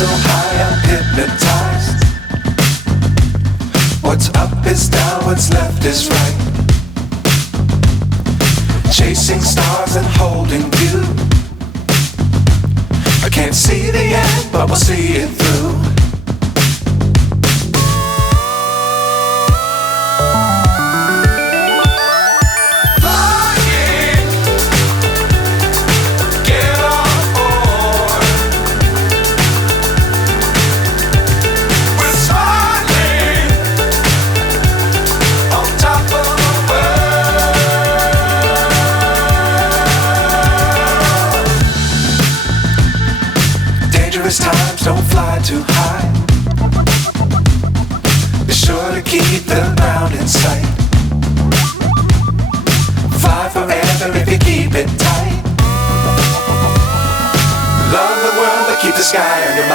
so high I'm hypnotized. What's up is down, what's left is right. Chasing stars and holding you. I can't see the end, but we'll see it through. Times don't fly too high. Be sure to keep the ground in sight. Fly forever if you keep it tight. Love the world but keep the sky on your